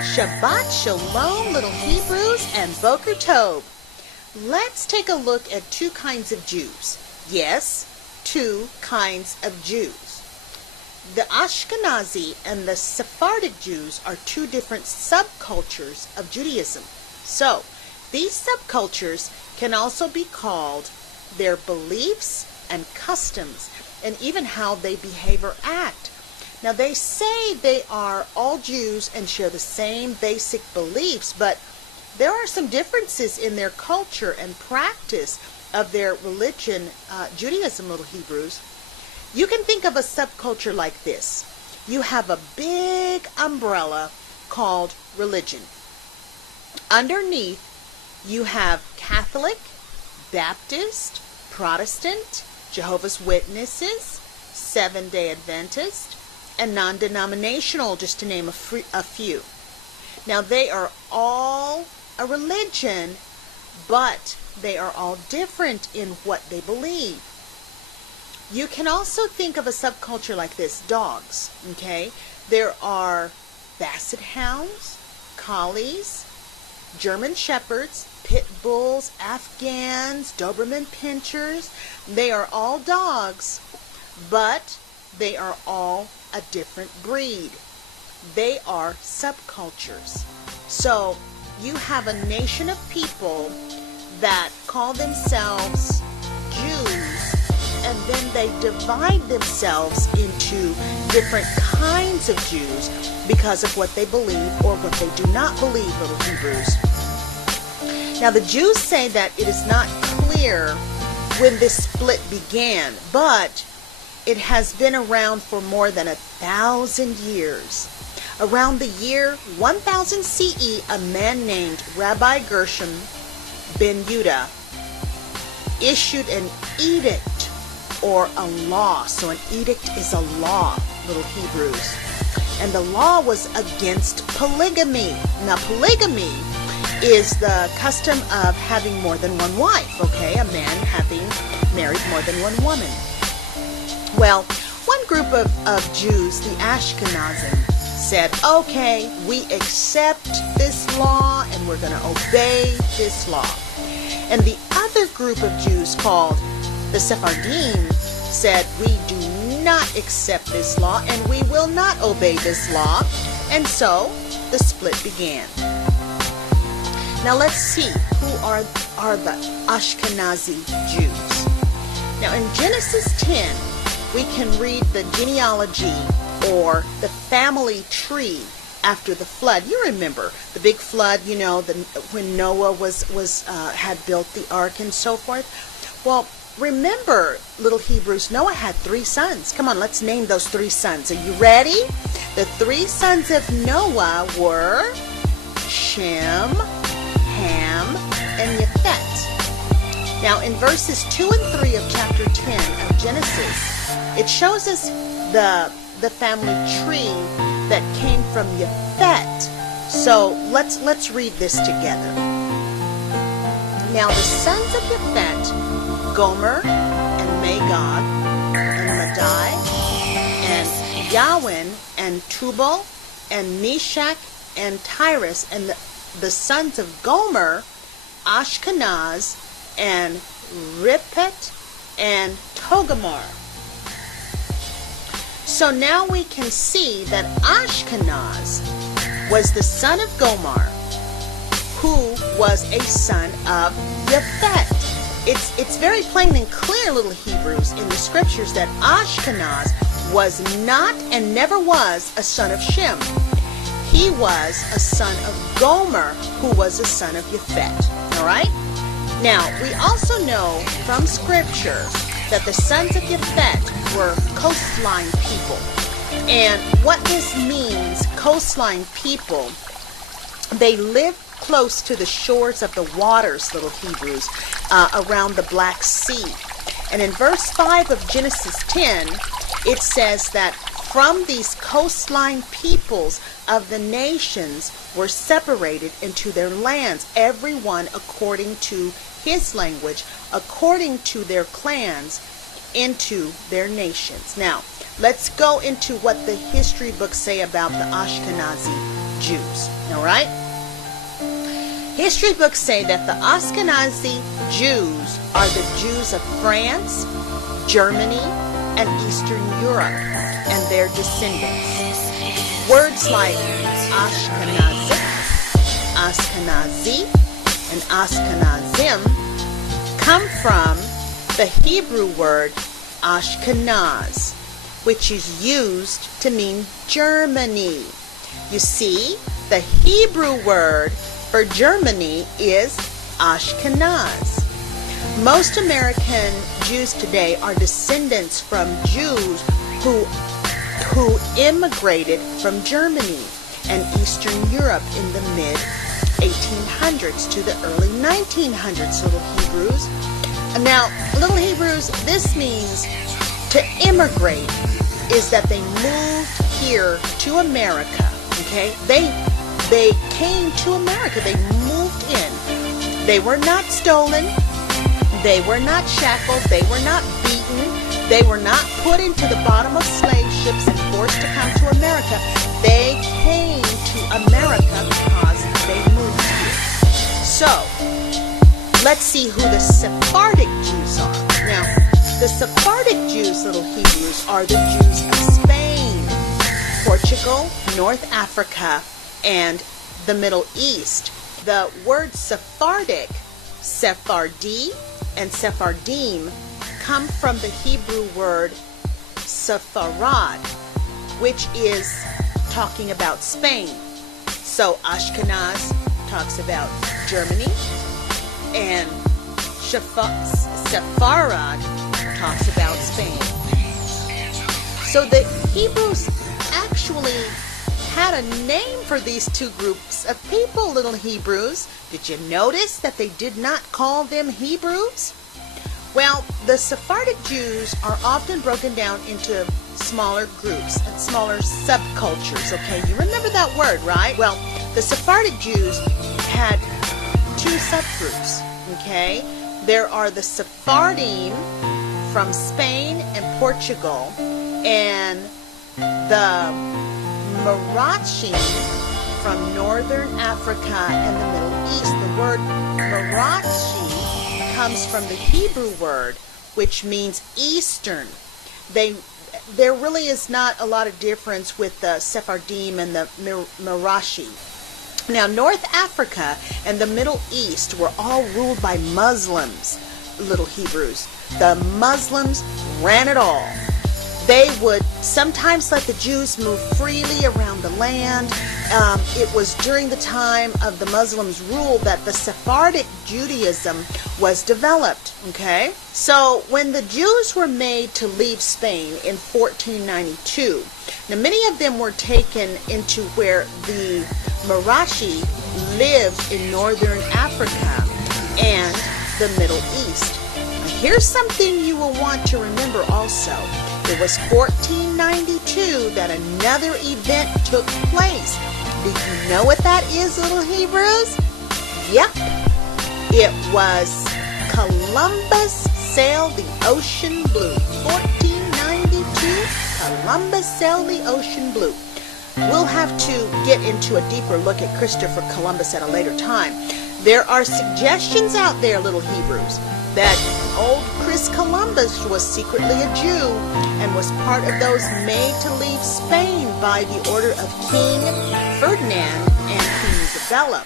Shabbat Shalom, little Hebrews, and Boker Tov. Let's take a look at two kinds of Jews. Yes, two kinds of Jews. The Ashkenazi and the Sephardic Jews are two different subcultures of Judaism. So, these subcultures can also be called their beliefs and customs, and even how they behave or act. Now, they say they are all Jews and share the same basic beliefs, but there are some differences in their culture and practice of their religion, Judaism, little Hebrews. You can think of a subculture like this. You have a big umbrella called religion. Underneath, you have Catholic, Baptist, Protestant, Jehovah's Witnesses, Seventh-day Adventist, and non-denominational, just to name a few. Now, they are all a religion, but they are all different in what they believe. You can also think of a subculture like this, dogs, okay? There are basset hounds, collies, German shepherds, pit bulls, Afghans, Doberman pinschers. They are all dogs, but they are all a different breed. They are subcultures. So you have a nation of people that call themselves Jews, and then they divide themselves into different kinds of Jews because of what they believe or what they do not believe, little Hebrews. Now, the Jews say that it is not clear when this split began, but it has been around for more than 1,000 years. Around the year 1000 CE, a man named Rabbi Gershom ben Yehuda issued an edict or a law. So an edict is a law, little Hebrews. And the law was against polygamy. Now, polygamy is the custom of having more than one wife, okay? A man having married more than one woman. Well, one group of Jews, the Ashkenazim, said, okay, we accept this law and we're going to obey this law. And the other group of Jews, called the Sephardim, said, we do not accept this law and we will not obey this law. And so the split began. Now let's see who are the Ashkenazi Jews. Now in Genesis 10, we can read the genealogy or the family tree after the flood. You remember the big flood, you know, when Noah had built the ark and so forth. Well, remember, little Hebrews, Noah had 3 sons. Come on, let's name those 3 sons. Are you ready? The 3 sons of Noah were Shem, Ham, and Japheth. Now, in verses 2 and 3 of chapter 10 of Genesis, it shows us the family tree that came from Japheth. So let's read this together. Now the sons of Japheth, Gomer and Magog and Madai and Yawin and Tubal and Meshach and Tyrus, and the sons of Gomer, Ashkenaz and Ripet and Togarmah. So now we can see that Ashkenaz was the son of Gomer, who was a son of Japheth. It's very plain and clear, little Hebrews, in the scriptures that Ashkenaz was not and never was a son of Shem. He was a son of Gomer, who was a son of Japheth. All right? Now, we also know from scripture that the sons of Japheth were coastline people. And what this means, coastline people, they lived close to the shores of the waters, little Hebrews, around the Black Sea. And in verse 5 of Genesis 10, it says that from these coastline peoples of the nations were separated into their lands, everyone according to his language, according to their clans, into their nations. Now, let's go into what the history books say about the Ashkenazi Jews. All right? History books say that the Ashkenaz Jews are the Jews of France, Germany, and Eastern Europe, and their descendants. Words like Ashkenazic, Ashkenazi, and Ashkenazim come from the Hebrew word Ashkenaz, which is used to mean Germany. You see, the Hebrew word for Germany is Ashkenaz. Most American Jews today are descendants from Jews who immigrated from Germany and Eastern Europe in the mid-1800s to the early 1900s, little Hebrews. Now, little Hebrews, this means to immigrate is that they moved here to America, okay? They came to America. They moved in. They were not stolen. They were not shackled. They were not beaten. They were not put into the bottom of slave ships and forced to come to America. They came to America because they moved here. So, let's see who the Sephardic Jews are. Now, the Sephardic Jews, little Hebrews, are the Jews of Spain, Portugal, North Africa, and the Middle East. The word Sephardic, Sephardi, and Sephardim come from the Hebrew word Sepharad, which is talking about Spain. So Ashkenaz talks about Germany, and Sepharad talks about Spain. So the Hebrews actually had a name for these two groups of people, little Hebrews. Did you notice that they did not call them Hebrews? Well, the Sephardic Jews are often broken down into smaller groups and smaller subcultures, okay? You remember that word, right? Well, the Sephardic Jews had two subgroups, okay? There are the Sephardim from Spain and Portugal, and the Marachi from Northern Africa and the Middle East. The word Marachi comes from the Hebrew word, which means Eastern. There really is not a lot of difference with the Sephardim and the Marachi. Now, North Africa and the Middle East were all ruled by Muslims, little Hebrews. The Muslims ran it all. They would sometimes let the Jews move freely around the land. It was during the time of the Muslims' rule that the Sephardic Judaism was developed, okay? So when the Jews were made to leave Spain in 1492, now many of them were taken into where the Marachi lived in northern Africa and the Middle East. Now, here's something you will want to remember also. It was 1492 that another event took place. Do you know what that is, little Hebrews? Yep. It was Columbus sailed the ocean blue. 1492, Columbus sailed the ocean blue. We'll have to get into a deeper look at Christopher Columbus at a later time. There are suggestions out there, little Hebrews, that old Chris Columbus was secretly a Jew and was part of those made to leave Spain by the order of King Ferdinand and Queen Isabella.